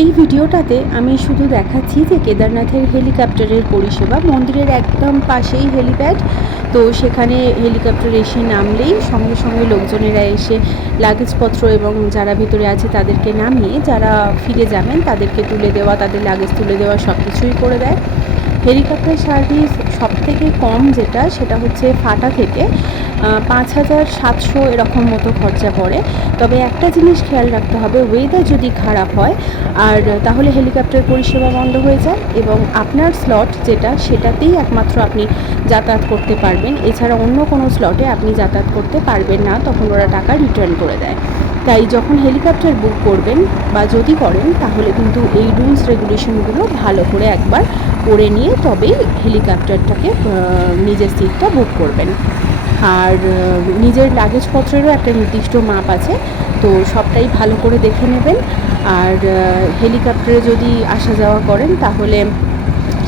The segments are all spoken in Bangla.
এই ভিডিওটাতে আমি শুধু দেখাচ্ছি যে কেদারনাথের হেলিকপ্টারের পরিষেবা। মন্দিরের একদম পাশেই হেলিপ্যাড, তো সেখানে হেলিকপ্টার এসে নামলেই সঙ্গে সঙ্গে লোকজনেরা এসে লাগেজপত্র এবং যারা ভিতরে আছে তাদেরকে নামিয়ে যারা ফিরে যাবেন তাদেরকে তুলে দেওয়া, তাদের লাগেজ তুলে দেওয়া সব কিছুই করে দেয়। হেলিকপ্টার সার্ভিস সবথেকে কম যেটা সেটা হচ্ছে ফাটা থেকে 5,700 এরকম মতো খরচা পড়ে। তবে একটা জিনিস খেয়াল রাখতে হবে, ওয়েদার যদি খারাপ হয় আর তাহলে হেলিকপ্টার পরিষেবা বন্ধ হয়ে যায় এবং আপনার স্লট যেটা সেটাতেই একমাত্র আপনি যাতায়াত করতে পারবেন। এছাড়া অন্য কোনো স্লটে আপনি যাতায়াত করতে পারবেন না, তখন ওরা টাকা রিটার্ন করে দেয়। তাই যখন হেলিকপ্টার বুক করবেন বা যদি করেন তাহলে কিন্তু এই রুলস রেগুলেশনগুলো ভালো করে একবার পড়ে নিয়ে তবেই হেলিকপ্টারটাকে নিজের সিটটা বুক করবেন। আর নিজের লাগেজপত্রেরও একটা নির্দিষ্ট মাপ আছে, তো সবটাই ভালো করে দেখে নেবেন। আর হেলিকপ্টারে যদি আসা যাওয়া করেন তাহলে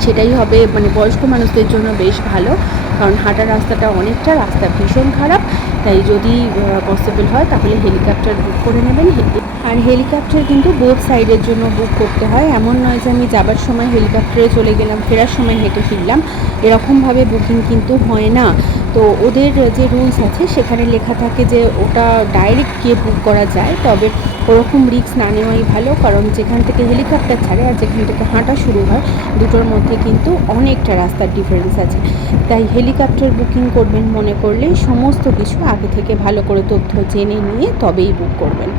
সেটাই হবে মানে বয়স্ক মানুষদের জন্য বেশ ভালো, কারণ হাঁটার রাস্তাটা অনেকটা, রাস্তা ভীষণ খারাপ। তাই যদি পসিবল হয় তাহলে হেলিকপ্টার বুক করে নেবেন। আর হেলিকপ্টার কিন্তু বোথ সাইডের জন্য বুক করতে হয়, এমন নয় যে আমি যাবার সময় হেলিকপ্টারে চলে গেলাম, ফেরার সময় হেঁটে ফিরলাম, এরকমভাবে বুকিং কিন্তু হয় না। তো ওদের যে রুলস আছে সেখানে লেখা থাকে যে ওটা ডাইরেক্ট গিয়ে বুক করা যায়, তবে ওরকম রিস্ক না নেওয়াই ভালো, কারণ যেখান থেকে হেলিকপ্টার ছাড়ে আর যেখান থেকে হাঁটা শুরু হয় দুটোর মধ্যে কিন্তু অনেকটা রাস্তার ডিফারেন্স আছে। তাই হেলিকপ্টার বুকিং করবেন মনে করলে সমস্ত কিছু আগে থেকে ভালো করে তথ্য জেনে নিয়ে তবেই বুক করবেন।